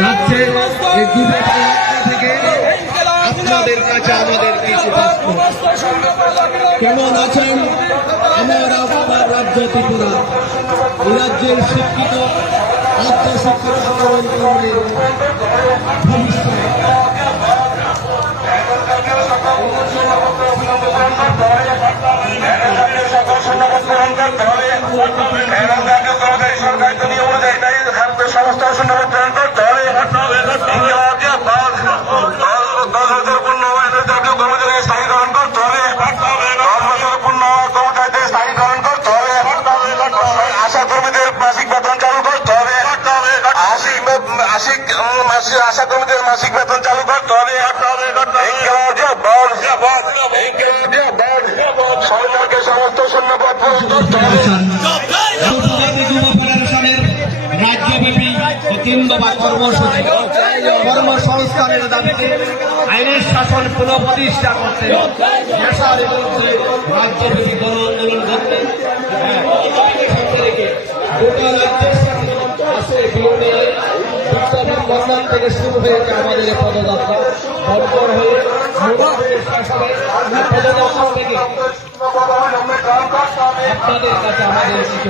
যাচ্ছে এই থেকে আপনাদের কাছে আমাদের কিছু প্রশ্ন। কেমন আছেন আমার আপনার রাজ্য ত্রিপুরা? এই রাজ্যের শিক্ষিত আত্মশিক্ষিত আন্দোলন কর্মীর ভবিষ্যৎ সমস্ত শূন্যপদ প্রেরণ করতে হবে। কর্মচারীকে স্থায়ীকরণ করতে হবে। 10 বছর পূর্ণ কর্মচারীদের স্থায়ীকরণ করতে হবে। আশা কর্মীদের মাসিক বেতন চালু করতে হবে। আশা কর্মীদের মাসিক বেতন চালু করতে হবে। সরকারকে সমস্ত শূন্যপদ পূরণ করতে হবে। রাজ্যব্যাপী তিনদফা কর্মসূচি কর্মসংস্থানের দাবিতে আইনের শাসন পুনঃপ্রতিষ্ঠা করতে দেশের বিরুদ্ধে রাজ্যব্যাপী গণ আন্দোলন করতে গোটা রাজ্যের বর্ণান থেকে শুরু হয়েছে আমাদের পদযাত্রা। বর্বর হয়ে পদযাত্রা থেকে আপনাদের কাছে আমাদের কিছু